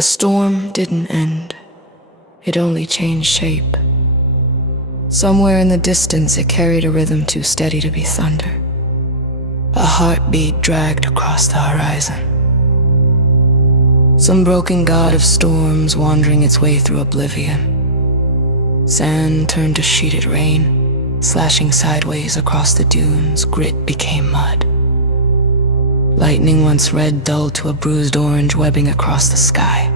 The storm didn't end. It only changed shape. Somewhere in the distance, it carried a rhythm too steady to be thunder. A heartbeat dragged across the horizon. Some broken god of storms wandering its way through oblivion. Sand turned to sheeted rain, slashing sideways across the dunes. Grit became mud. Lightning, once red, dulled to a bruised orange, webbing across the sky.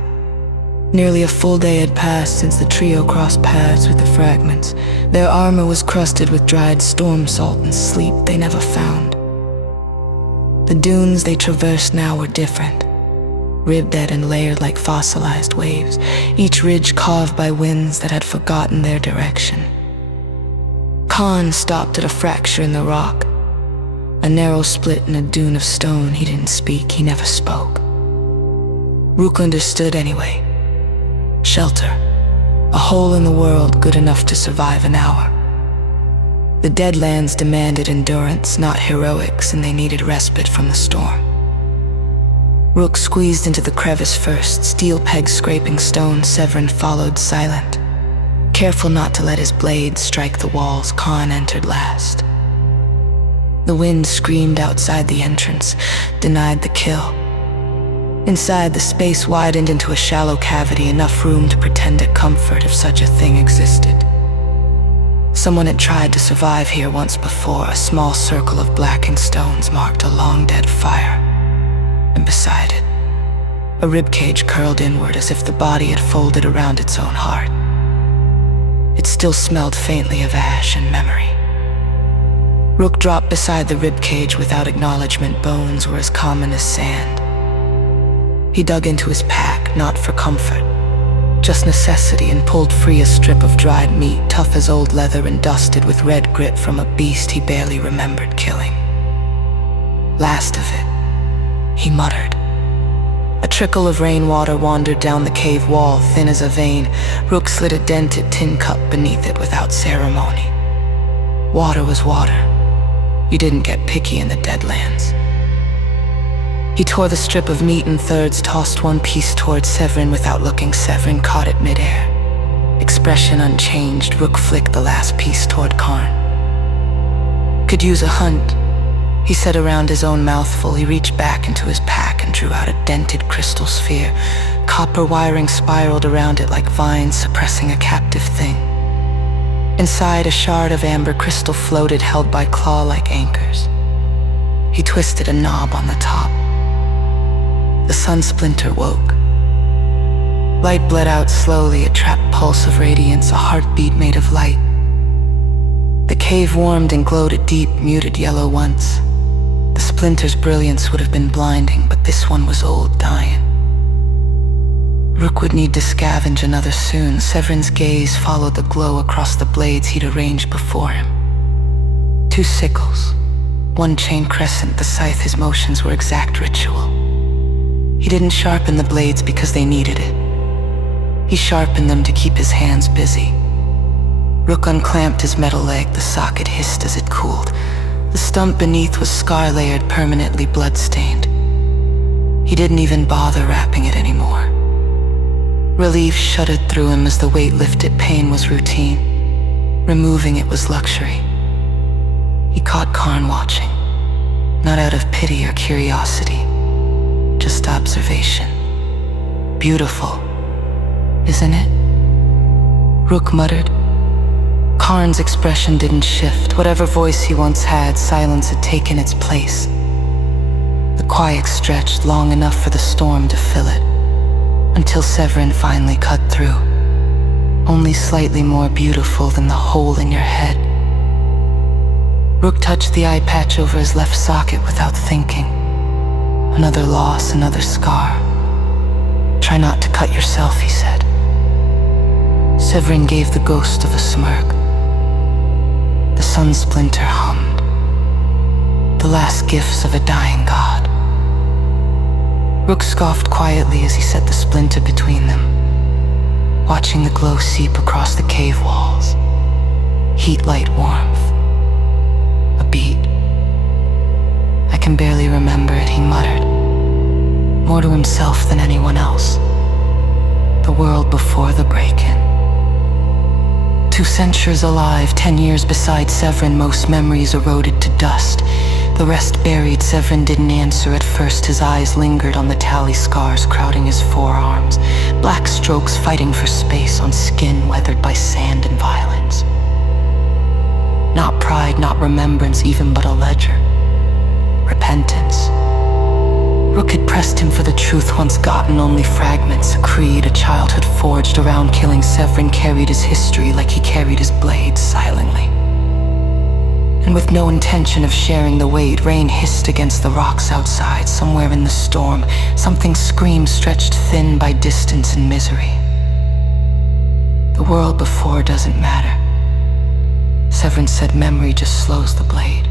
Nearly a full day had passed since the trio crossed paths with the fragments. Their armor was crusted with dried storm salt and sleep they never found. The dunes they traversed now were different, ribbed at and layered like fossilized waves, each ridge carved by winds that had forgotten their direction. Khan stopped at a fracture in the rock, a narrow split in a dune of stone. He didn't speak, he never spoke. Rook understood anyway. Shelter, a hole in the world good enough to survive an hour. The Deadlands demanded endurance, not heroics, and they needed respite from the storm. Rook squeezed into the crevice first, steel pegs scraping stone. Severin followed silent. Careful not to let his blade strike the walls, Khan entered last. The wind screamed outside the entrance, denied the kill. Inside, the space widened into a shallow cavity, enough room to pretend at comfort if such a thing existed. Someone had tried to survive here once before. A small circle of blackened stones marked a long-dead fire. And beside it, a ribcage curled inward as if the body had folded around its own heart. It still smelled faintly of ash and memory. Rook dropped beside the ribcage without acknowledgement. Bones were as common as sand. He dug into his pack, not for comfort, just necessity, and pulled free a strip of dried meat, tough as old leather and dusted with red grit from a beast he barely remembered killing. Last of it, he muttered. A trickle of rainwater wandered down the cave wall, thin as a vein. Rook slid a dented tin cup beneath it without ceremony. Water was water. You didn't get picky in the Deadlands. He tore the strip of meat in thirds, tossed one piece towards Severin without looking. Severin caught it midair. Expression unchanged, Rook flicked the last piece toward Karn. Could use a hunt, he said around his own mouthful. He reached back into his pack and drew out a dented crystal sphere. Copper wiring spiraled around it like vines suppressing a captive thing. Inside, a shard of amber crystal floated, held by claw-like anchors. He twisted a knob on the top. The sun splinter woke. Light bled out slowly, a trapped pulse of radiance, a heartbeat made of light. The cave warmed and glowed a deep, muted yellow once. The splinter's brilliance would have been blinding, but this one was old, dying. Rook would need to scavenge another soon. Severin's gaze followed the glow across the blades he'd arranged before him. 2 sickles, 1 chain crescent. The scythe, his motions were exact ritual. He didn't sharpen the blades because they needed it. He sharpened them to keep his hands busy. Rook unclamped his metal leg. The socket hissed as it cooled. The stump beneath was scar-layered, permanently blood-stained. He didn't even bother wrapping it anymore. Relief shuddered through him as the weight lifted. Pain was routine. Removing it was luxury. He caught Karn watching, not out of pity or curiosity, just observation. Beautiful, isn't it? Rook muttered. Karn's expression didn't shift. Whatever voice he once had, silence had taken its place. The quiet stretched long enough for the storm to fill it, until Severin finally cut through, only slightly more beautiful than the hole in your head. Rook touched the eye patch over his left socket without thinking. Another loss, another scar. Try not to cut yourself, he said. Severin gave the ghost of a smirk. The sun splinter hummed. The last gifts of a dying god. Rook scoffed quietly as he set the splinter between them, watching the glow seep across the cave walls. Heat, light, warmth. A beat. I can barely remember it, he muttered, more to himself than anyone else. before the break-in. 2 centuries alive, 10 years beside Severin, most memories eroded to dust. The rest buried. Severin didn't answer at first. His eyes lingered on the tally scars crowding his forearms, black strokes fighting for space on skin weathered by sand and violence. Not pride, not remembrance even, but a ledger. Repentance. Rook had pressed him for the truth once gotten, only fragments. A creed, a childhood forged around killing. Severin carried his history like he carried his blades, silently. And with no intention of sharing the weight, rain hissed against the rocks outside. Somewhere in the storm, something screamed, stretched thin by distance and misery. The world before doesn't matter. Severin said memory just slows the blade.